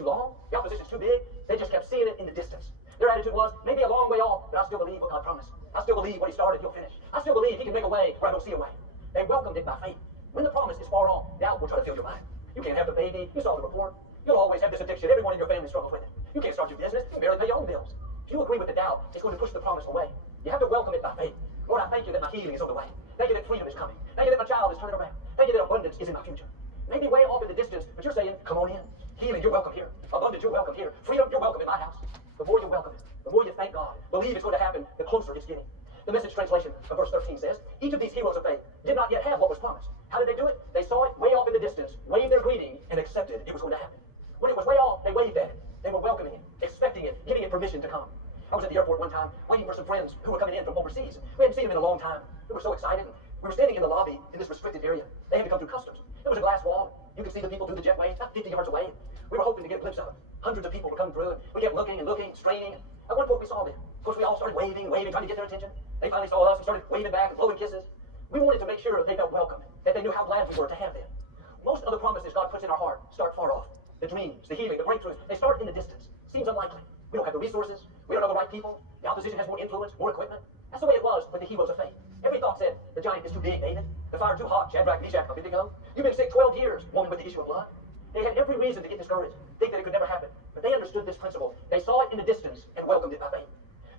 too long. The opposition's too big. They just kept seeing it in the distance. Their attitude was, maybe a long way off, but I still believe what God promised. I still believe what He started, He'll finish. I still believe He can make a way where I don't see a way. They welcomed it by faith. When the promise is far off, doubt will try to fill your mind. You can't have the baby. You saw the report. You'll always have this addiction. Everyone in your family struggles with it. You can't start your business. You can barely pay your own bills. If you agree with the doubt, it's going to push the promise away. You have to welcome it by faith. Lord, I thank you that my healing is on the way. Thank you that freedom is coming. Thank you that my child is turning around. Thank you that abundance is in my future. Maybe way off in the distance, but you're saying, come on in. Healing, you're welcome here. Abundance, you're welcome here. Freedom, you're welcome in my house. The more you welcome it, the more you thank God, believe it's going to happen, the closer it's getting. The Message translation of verse 13 says, each of these heroes of faith did not yet have what was promised. How did they do it? They saw it way off in the distance, waved their greeting, and accepted it was going to happen. When it was way off, they waved at it. They were welcoming it, expecting it, giving it permission to come. I was at the airport one time, waiting for some friends who were coming in from overseas. We hadn't seen them in a long time. We were so excited. We were standing in the lobby in this restricted area. They had to come through customs. There was a glass wall. You could see the people through the jetway, about 50 yards away. We were hoping to get a glimpse of them. Hundreds of people were coming through, and we kept looking and looking, straining. At one point we saw them. Of course, we all started waving, trying to get their attention. They finally saw us and started waving back and blowing kisses. We wanted to make sure that they felt welcome, that they knew how glad we were to have them. Most of the promises God puts in our heart start far off. The dreams, the healing, the breakthroughs, they start in the distance. Seems unlikely. We don't have the resources. We don't know the right people. The opposition has more influence, more equipment. That's the way it was with the heroes of faith. Every thought said, the giant is too big, David. The fire too hot, Shadrach, Meshach, Abednego. You've been sick 12 years, woman with the issue of blood. They had every reason to get discouraged, think that it could never happen. But they understood this principle. They saw it in the distance and welcomed it by faith.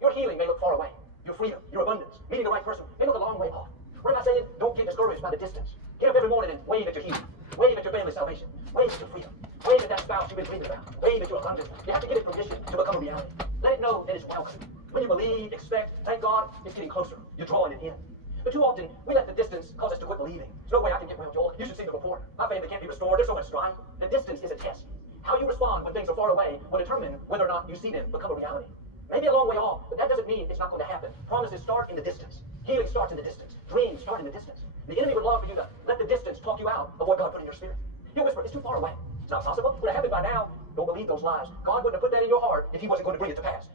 Your healing may look far away. Your freedom, your abundance, meeting the right person may look a long way off. What am I saying? Don't get discouraged by the distance. Get up every morning and wave at your healing. Wave at your family's salvation. Wave at your freedom. Wave at that spouse you've been dreaming about. Wave at your abundance. You have to give it permission to become a reality. Let it know that it's welcome. When you believe, expect, thank God, it's getting closer. You're drawing it in. But too often, we let the distance cause us to quit believing. There's no way I can get well, Joel. You should see the report. My family can't be restored. There's so much strife. The distance is a test. How you respond when things are far away will determine whether or not you see them become a reality. Maybe a long way off, but that doesn't mean it's not going to happen. Promises start in the distance. Healing starts in the distance. Dreams start in the distance. The enemy would love for you to let the distance talk you out of what God put in your spirit. He'll whisper, it's too far away. It's not possible. It would have happened by now. Don't believe those lies. God wouldn't have put that in your heart if He wasn't going to bring it to pass.